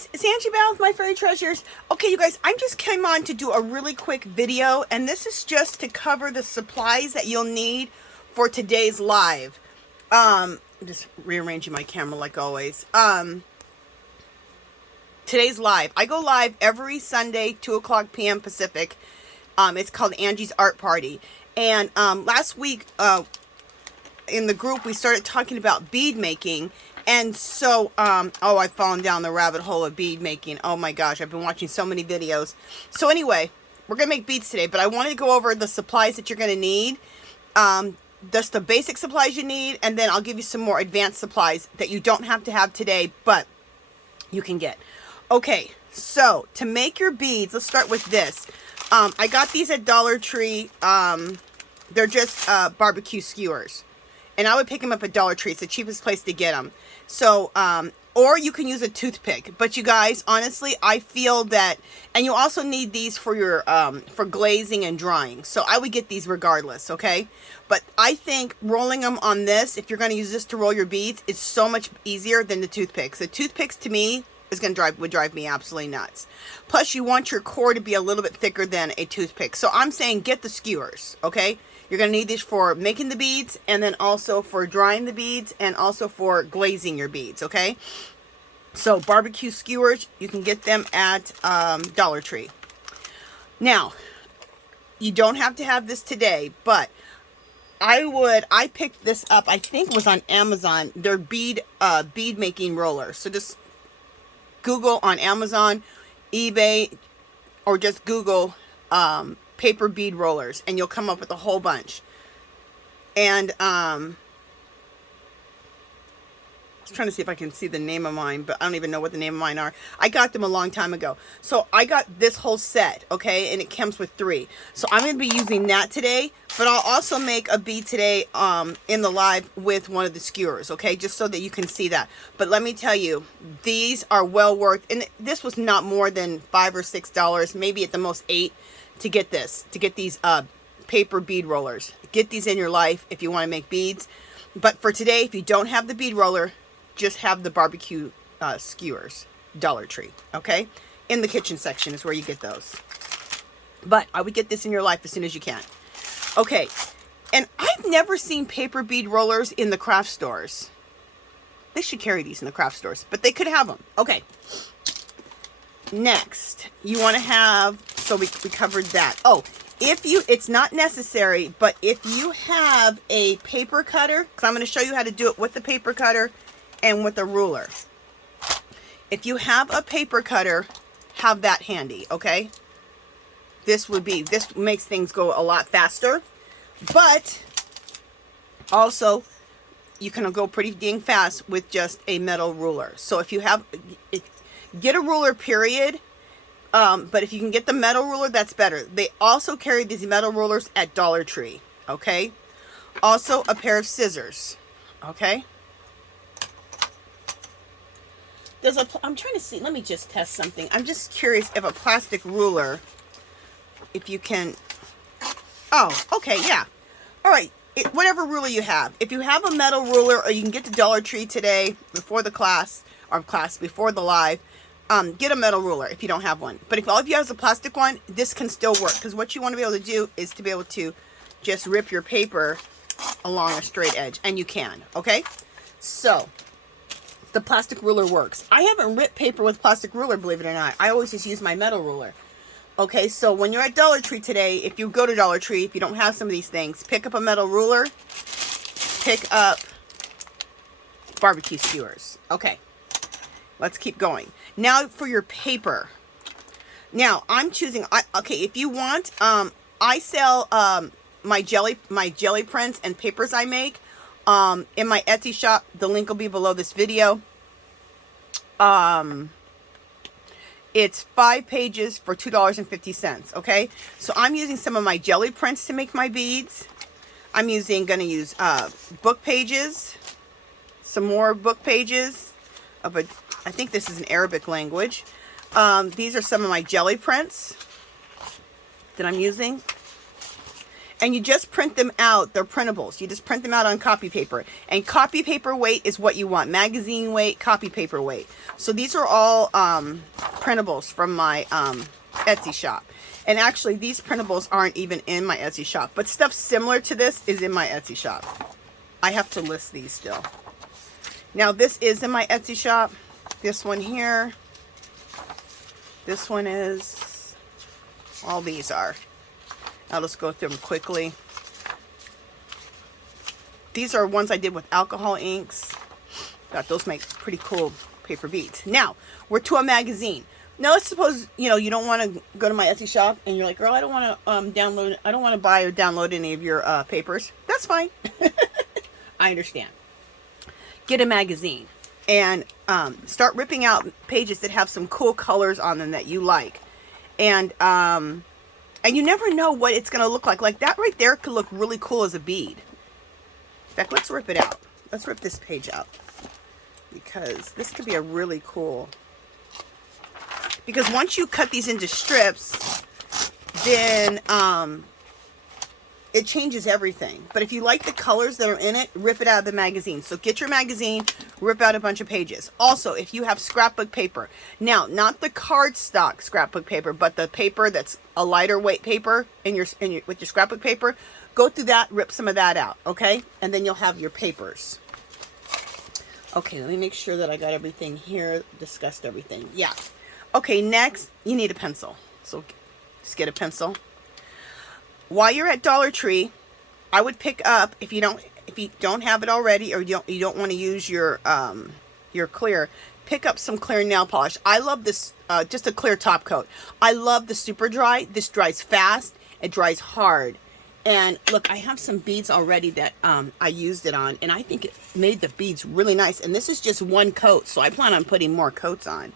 guys, it's Angie Bell with My Fairy Treasures. Okay, you guys, I just came on to do a really quick video, and this is just to cover the supplies that you'll need for today's live. I'm just rearranging my camera like always. Today's live. I go live every Sunday, 2 o'clock p.m. Pacific. It's called Angie's Art Party. And last week, in the group, we started talking about bead making. And so, oh, I've fallen down the rabbit hole of bead making. Oh my gosh, I've been watching so many videos. So anyway, we're going to make beads today, but I wanted to go over the supplies that you're going to need. Just the basic supplies you need, and then I'll give you some more advanced supplies that you don't have to have today, but you can get. Okay, so to make your beads, let's start with this. I got these at Dollar Tree. They're just barbecue skewers. And I would pick them up at Dollar Tree. It's the cheapest place to get them. So, or you can use a toothpick. But you guys, honestly, I feel that, and you also need these for your, for glazing and drying. So I would get these regardless, okay? But I think rolling them on this, if you're going to use this to roll your beads, it's so much easier than the toothpicks. The toothpicks, to me, would drive me absolutely nuts. Plus, you want your core to be a little bit thicker than a toothpick. So I'm saying get the skewers, okay? You're going to need these for making the beads, and then also for drying the beads, and also for glazing your beads, okay? So barbecue skewers, you can get them at Dollar Tree. Now, you don't have to have this today, but I picked this up, I think it was on Amazon. They're bead making rollers. So just Google on Amazon, eBay, or just Google paper bead rollers, and you'll come up with a whole bunch. And I was trying to see if I can see the name of mine, but I don't even know what the name of mine are. I got them a long time ago. So I got this whole set, okay, and it comes with 3. So I'm going to be using that today, but I'll also make a bead today in the live with one of the skewers, okay, just so that you can see that. But let me tell you, these are well worth, and this was not more than $5 or $6, maybe at the most $8 to get this, to get these paper bead rollers. Get these in your life if you want to make beads. But for today, if you don't have the bead roller, just have the barbecue skewers, Dollar Tree, okay? In the kitchen section is where you get those. But I would get this in your life as soon as you can. Okay, and I've never seen paper bead rollers in the craft stores. They should carry these in the craft stores, but they could have them. Okay. Next, you want to have, so we covered that. Oh, it's not necessary, but if you have a paper cutter, because I'm going to show you how to do it with the paper cutter and with a ruler. If you have a paper cutter, have that handy, okay? This makes things go a lot faster, but also you can go pretty dang fast with just a metal ruler. So if you have, get a ruler, period. But if you can get the metal ruler, that's better. They also carry these metal rulers at Dollar Tree, okay? Also, a pair of scissors, okay? I'm trying to see, let me just test something. I'm just curious if a plastic ruler, if you can, oh, okay, yeah. All right, whatever ruler you have. If you have a metal ruler, or you can get to Dollar Tree today before the class, or before the live, get a metal ruler if you don't have one. But if all of you have a plastic one, this can still work. Because what you want to be able to do is to be able to just rip your paper along a straight edge. And you can, okay? So, the plastic ruler works. I haven't ripped paper with plastic ruler, believe it or not. I always just use my metal ruler. Okay, so when you're at Dollar Tree today, if you go to Dollar Tree, if you don't have some of these things, pick up a metal ruler, pick up barbecue skewers. Okay, let's keep going. Now for your paper. Now I'm choosing, okay, if you want, I sell my jelly prints and papers I make in my Etsy shop. The link will be below this video. It's 5 pages for $2.50, okay? So I'm using some of my jelly prints to make my beads. I'm gonna use book pages, some more book pages of I think this is an Arabic language. These are some of my jelly prints that I'm using. And you just print them out. They're printables. You just print them out on copy paper. And copy paper weight is what you want. Magazine weight, copy paper weight. So these are all printables from my Etsy shop. And actually, these printables aren't even in my Etsy shop. But stuff similar to this is in my Etsy shop. I have to list these still. Now, this is in my Etsy shop. This one here. This one is. All these are. I'll just go through them quickly. These are ones I did with alcohol inks. Thought those make pretty cool paper beads. Now, we're to a magazine. Now, let's suppose, you know, you don't want to go to my Etsy shop and you're like, girl, I don't want to I don't want to buy or download any of your papers. That's fine. I understand. Get a magazine and start ripping out pages that have some cool colors on them that you like. And you never know what it's going to look like. Like that right there could look really cool as a bead. In fact, let's rip it out. Let's rip this page out. Because this could be a really cool... Because once you cut these into strips, then it changes everything. But if you like the colors that are in it, rip it out of the magazine. So get your magazine, rip out a bunch of pages. Also, if you have scrapbook paper, now not the cardstock scrapbook paper, but the paper that's a lighter weight paper with your scrapbook paper, go through that, rip some of that out, okay? And then you'll have your papers. Okay, let me make sure that I got everything here, discussed everything. Yeah. Okay, next, you need a pencil. So just get a pencil. While you're at Dollar Tree, I would pick up, if you don't have it already, or you don't want to use your clear, pick up some clear nail polish. I love this, just a clear top coat. I love the super dry. This dries fast. It dries hard. And look, I have some beads already that I used it on, and I think it made the beads really nice. And this is just one coat, so I plan on putting more coats on.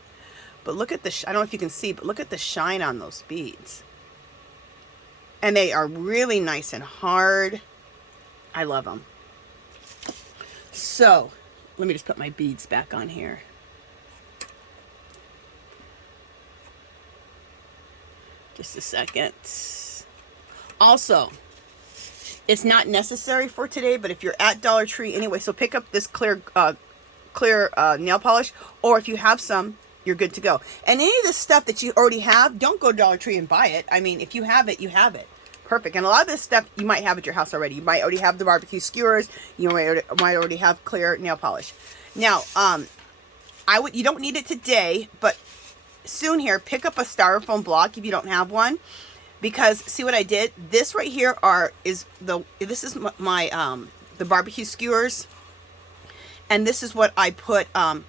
But look at the, I don't know if you can see, but look at the shine on those beads. And they are really nice and hard. I love them. So, let me just put my beads back on here. Just a second. Also, it's not necessary for today, but if you're at Dollar Tree anyway, so pick up this clear nail polish, or if you have some, you're good to go. And any of the stuff that you already have, don't go to Dollar Tree and buy it. I mean, if you have it, you have it. Perfect. And a lot of this stuff you might have at your house already. You might already have the barbecue skewers. You might already have clear nail polish. Now, you don't need it today, but soon here, pick up a styrofoam block if you don't have one. Because see what I did? This right here is the barbecue skewers, and this is what I put them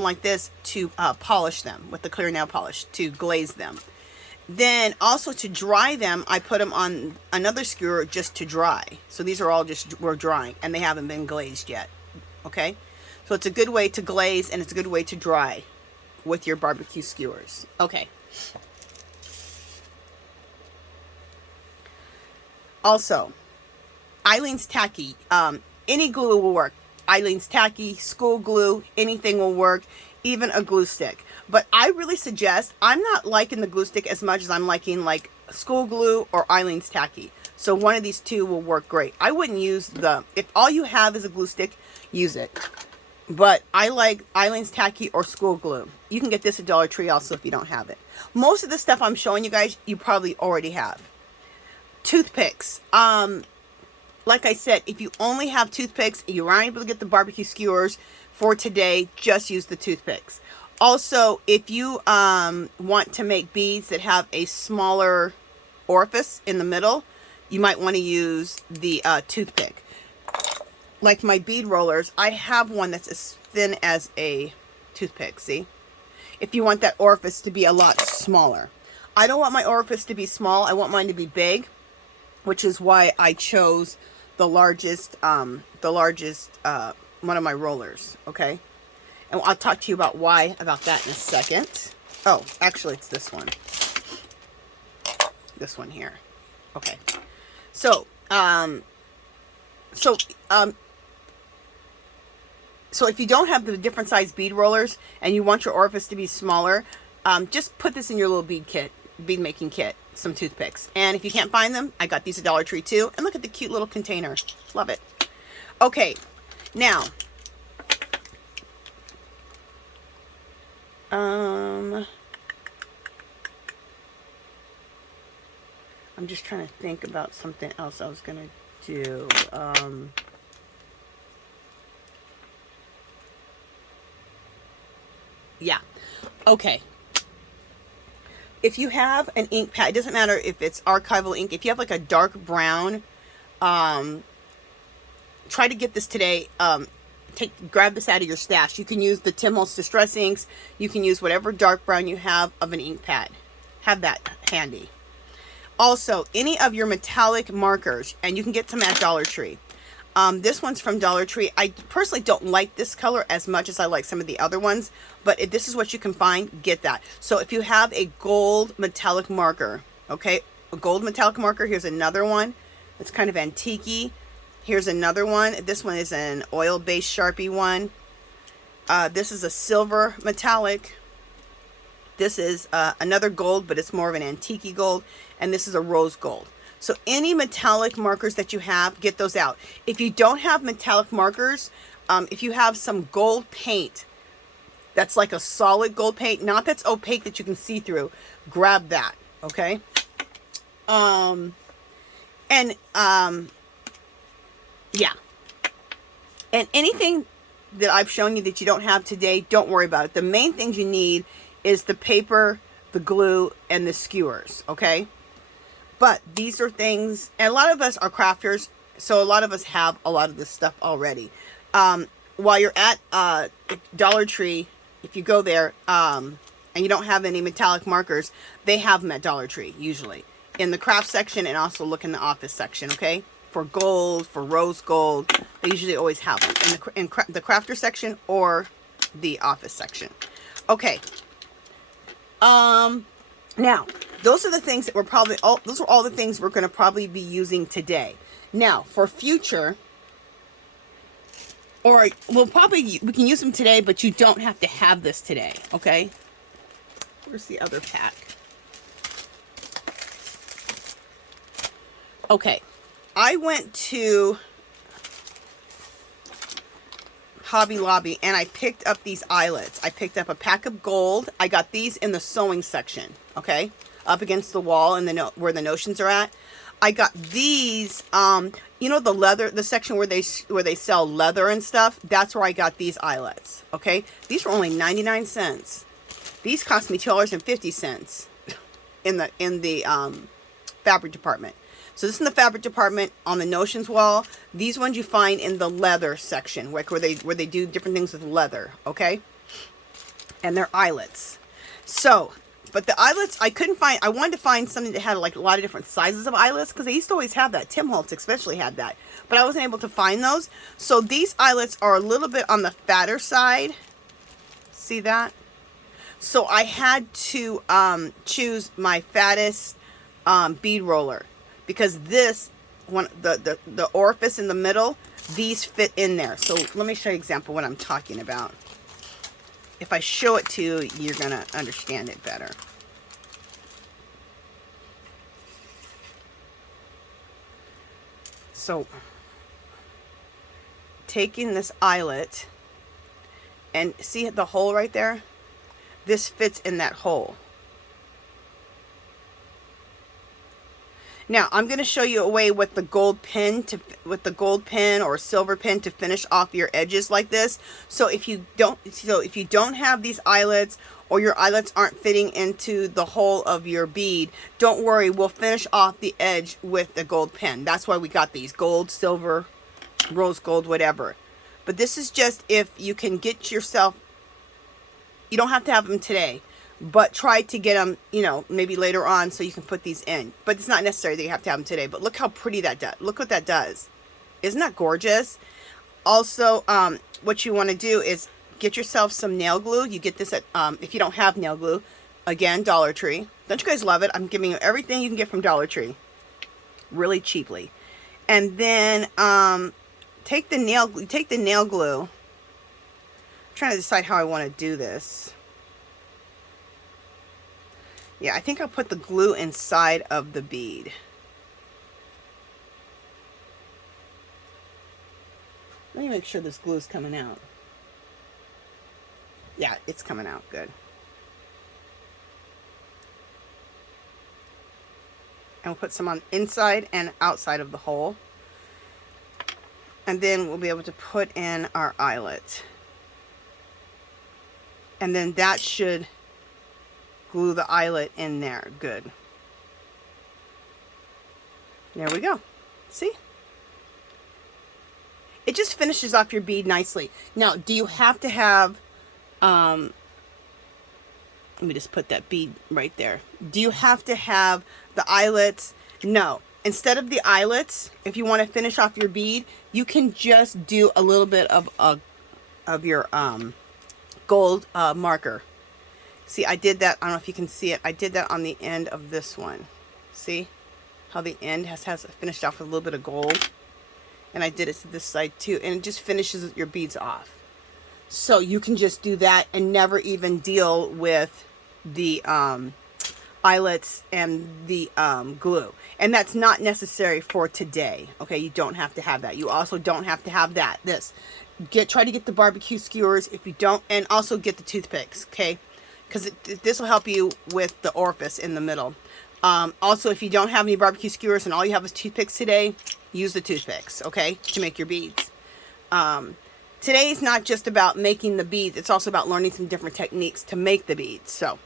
like this to polish them with the clear nail polish, to glaze them. Then also to dry them, I put them on another skewer just to dry. So these are all we're drying, and they haven't been glazed yet. Okay, so it's a good way to glaze, and it's a good way to dry with your barbecue skewers. Okay. Also, Eileen's Tacky. Any glue will work. Eileen's Tacky, school glue, anything will work, even a glue stick. But I really suggest, I'm not liking the glue stick as much as I'm liking like school glue or Eileen's Tacky. So one of these two will work great. I wouldn't use if all you have is a glue stick, use it. But I like Eileen's Tacky or school glue. You can get this at Dollar Tree also if you don't have it. Most of the stuff I'm showing you guys, you probably already have. Toothpicks. Like I said, if you only have toothpicks, you aren't able to get the barbecue skewers for today, just use the toothpicks. Also, if you want to make beads that have a smaller orifice in the middle, you might want to use the toothpick. Like my bead rollers, I have one that's as thin as a toothpick, see? If you want that orifice to be a lot smaller. I don't want my orifice to be small, I want mine to be big, which is why I chose the largest one of my rollers, okay? And I'll talk to you about why about that in a second. Oh, actually, it's this one. This one here. Okay. So if you don't have the different size bead rollers and you want your orifice to be smaller, just put this in your little bead kit. bead making kit, some toothpicks. And if you can't find them, I got these at Dollar Tree too. And look at the cute little container. Love it. Okay, now, I'm just trying to think about something else I was gonna do. Yeah. Okay. If you have an ink pad, it doesn't matter if it's archival ink. If you have like a dark brown, try to get this today. Grab this out of your stash. You can use the HOLTZ Distress inks. You can use whatever dark brown you have of an ink pad. Have that handy. Also, any of your metallic markers, and you can get some at Dollar Tree. This one's from Dollar Tree. I personally don't like this color as much as I like some of the other ones, but if this is what you can find, get that. So if you have a gold metallic marker, okay, a gold metallic marker, here's another one. It's kind of antique-y. Here's another one. This one is an oil-based Sharpie one. This is a silver metallic. This is another gold, but it's more of an antique-y gold. And this is a rose gold. So any metallic markers that you have, get those out. If you don't have metallic markers, if you have some gold paint, that's like a solid gold paint, not that's opaque that you can see through, grab that, okay? Yeah. And anything that I've shown you that you don't have today, don't worry about it. The main things you need is the paper, the glue, and the skewers, okay? But these are things, and a lot of us are crafters, so a lot of us have a lot of this stuff already. While you're at Dollar Tree, if you go there and you don't have any metallic markers, they have them at Dollar Tree, usually. In the craft section, and also look in the office section, okay? For gold, for rose gold, they usually always have them in the crafter section or the office section. Okay. Now, those are the things that we're probably, those are all the things we're going to probably be using today. Now, for future, or we can use them today, but you don't have to have this today, okay? Where's the other pack? Okay, I went to Hobby Lobby and I picked up these eyelets. I picked up a pack of gold. I got these in the sewing section, okay? Up against the wall and where the notions are at. I got these, you know, the leather, the section where they sell leather and stuff. That's where I got these eyelets, okay? These were only 99 cents. These cost me $2.50 in the fabric department. So this is in the fabric department on the notions wall. These ones you find in the leather section, like where they do different things with leather, okay? And they're eyelets. So, but the eyelets I couldn't find. I wanted to find something that had like a lot of different sizes of eyelets because they used to always have that. Tim Holtz especially had that, but I wasn't able to find those. So these eyelets are a little bit on the fatter side. See that? So I had to choose my fattest bead roller. Because this one, the orifice in the middle, these fit in there. So let me show you an example of what I'm talking about. If I show it to you, you're going to understand it better. So taking this eyelet, and see the hole right there? This fits in that hole. Now, I'm going to show you a way with the gold pin or silver pin to finish off your edges like this. So if you don't have these eyelets, or your eyelets aren't fitting into the hole of your bead, don't worry, we'll finish off the edge with the gold pin. That's why we got these: gold, silver, rose gold, whatever. But this is just if you can get yourself, you don't have to have them today. But try to get them, you know, maybe later on so you can put these in. But it's not necessary that you have to have them today. But look how pretty that does. Look what that does. Isn't that gorgeous? Also, what you want to do is get yourself some nail glue. You get this at, if you don't have nail glue, again, Dollar Tree. Don't you guys love it? I'm giving you everything you can get from Dollar Tree. Really cheaply. And then take the nail glue. I'm trying to decide how I want to do this. Yeah, I think I'll put the glue inside of the bead. Let me make sure this glue is coming out. Yeah, it's coming out good. And we'll put some on inside and outside of the hole. And then we'll be able to put in our eyelet. And then that should glue the eyelet in there. Good. There we go. See? It just finishes off your bead nicely. Now, do you have to have, let me just put that bead right there. Do you have to have the eyelets? No. Instead of the eyelets, if you want to finish off your bead, you can just do a little bit of your gold marker. See, I did that. I don't know if you can see it. I did that on the end of this one. See how the end has finished off with a little bit of gold? And I did it to this side too. And it just finishes your beads off. So you can just do that and never even deal with the eyelets and the glue. And that's not necessary for today. Okay, you don't have to have that. You also don't have to have that. Try to get the barbecue skewers if you don't, and also get the toothpicks, okay? Because this will help you with the orifice in the middle. Also, if you don't have any barbecue skewers and all you have is toothpicks today, use the toothpicks, okay, to make your beads. Today is not just about making the beads, it's also about learning some different techniques to make the beads. So,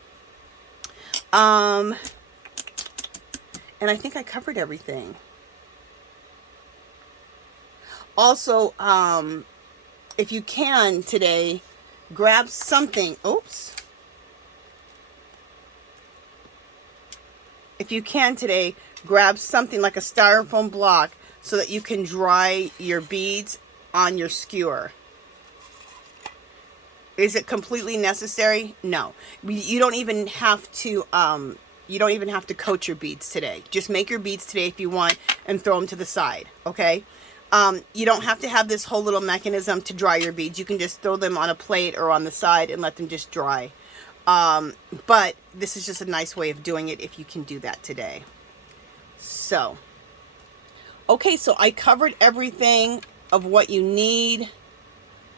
and I think I covered everything. Also, if you can today, grab something. Oops. If you can today, grab something like a styrofoam block so that you can dry your beads on your skewer. Is it completely necessary? No. You don't even have to coat your beads today. Just make your beads today if you want and throw them to the side, okay? You don't have to have this whole little mechanism to dry your beads. You can just throw them on a plate or on the side and let them just dry. But this is just a nice way of doing it if you can do that today. So, okay, so I covered everything of what you need.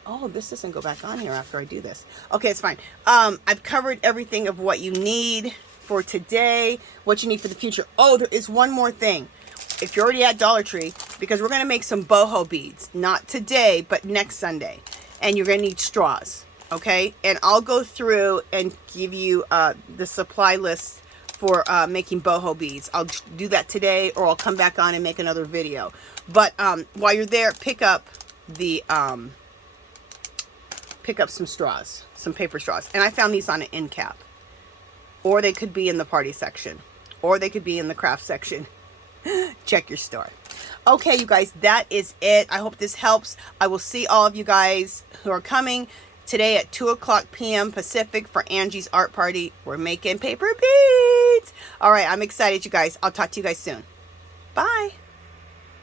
Oh, this doesn't go back on here after I do this. Okay, it's fine. I've covered everything of what you need for today, what you need for the future. Oh, there is one more thing. If you're already at Dollar Tree, because we're going to make some boho beads. Not today, but next Sunday. And you're going to need straws. Okay, and I'll go through and give you the supply list for making boho beads. I'll do that today, or I'll come back on and make another video. But while you're there, pick up some straws, some paper straws. And I found these on an end cap. Or they could be in the party section. Or they could be in the craft section. Check your store. Okay, you guys, that is it. I hope this helps. I will see all of you guys who are coming today at 2:00 p.m. Pacific for Angie's art party. We're making paper beads. All right, I'm excited, you guys. I'll talk to you guys soon. Bye.